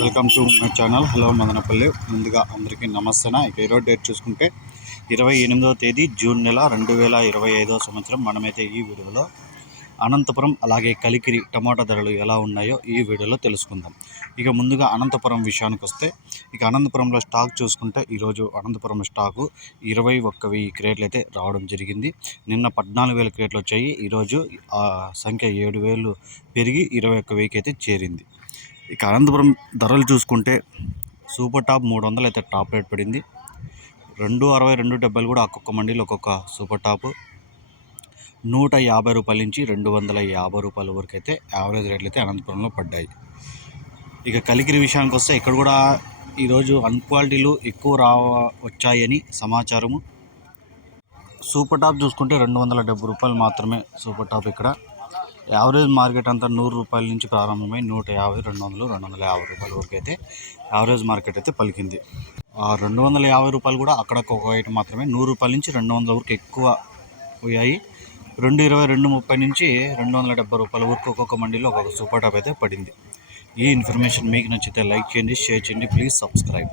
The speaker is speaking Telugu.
Welcome to my channel. Hello Madanapalle. ముందుగా అందరికీ నమస్తేనా? ఇక ఈరోజు డేట్ చూసుకుంటే ఇరవై ఎనిమిదవ తేదీ జూన్ నెల రెండు వేల ఇరవై ఐదవ సంవత్సరం. మనమైతే ఈ వీడియోలో అనంతపురం అలాగే కలికిరి టమాటా ధరలు ఎలా ఉన్నాయో ఈ వీడియోలో తెలుసుకుందాం. ఇక ముందుగా అనంతపురం విషయానికి వస్తే ఇక అనంతపురంలో స్టాక్ చూసుకుంటే ఈరోజు అనంతపురం స్టాకు ఇరవై ఒక్క వెయ్యి క్రేట్లు అయితే రావడం జరిగింది. నిన్న పద్నాలుగు వేల క్రేట్లు వచ్చాయి. ఈరోజు ఆ సంఖ్య ఏడు వేలు పెరిగి ఇరవై ఒక్క వెయ్యికి అయితే చేరింది. ఇక అనంతపురం ధరలు చూసుకుంటే సూపర్ టాప్ మూడు వందలు అయితే టాప్ రేట్ పడింది. రెండు అరవై రెండు డెబ్బైలు కూడా ఒక్కొక్క మండీలో ఒక్కొక్క సూపర్ టాప్. నూట యాభై రూపాయల నుంచి రెండు వందల యాభై రూపాయల వరకు అయితే యావరేజ్ రేట్లు అయితే అనంతపురంలో పడ్డాయి. ఇక కలికిరి విషయానికి వస్తే ఇక్కడ కూడా ఈరోజు అన్క్వాలిటీలు ఎక్కువ రా వచ్చాయని సమాచారము. సూపర్ టాప్ చూసుకుంటే రెండు వందల డెబ్బై రూపాయలు మాత్రమే సూపర్ టాప్ ఇక్కడ. యావరేజ్ మార్కెట్ అంతా నూరు రూపాయల నుంచి ప్రారంభమై నూట యాభై రెండు వందలు రెండు వందల యాభై రూపాయల వరకు అయితే యావరేజ్ మార్కెట్ అయితే పలికింది. రెండు వందల యాభై రూపాయలు కూడా అక్కడొక ఒక ఐటమ్ మాత్రమే నూరు రూపాయల నుంచి రెండు వందల వరకు ఎక్కువ పోయాయి. రెండు ఇరవై రెండు ముప్పై నుంచి రెండు వందల డెబ్బై రూపాయల వరకు ఒక్కొక్క మండీలో ఒక్కొక్క సూపర్ టాప్ అయితే పడింది. ఈ ఇన్ఫర్మేషన్ మీకు నచ్చితే లైక్ చేయండి షేర్ చేయండి ప్లీజ్ సబ్స్క్రైబ్.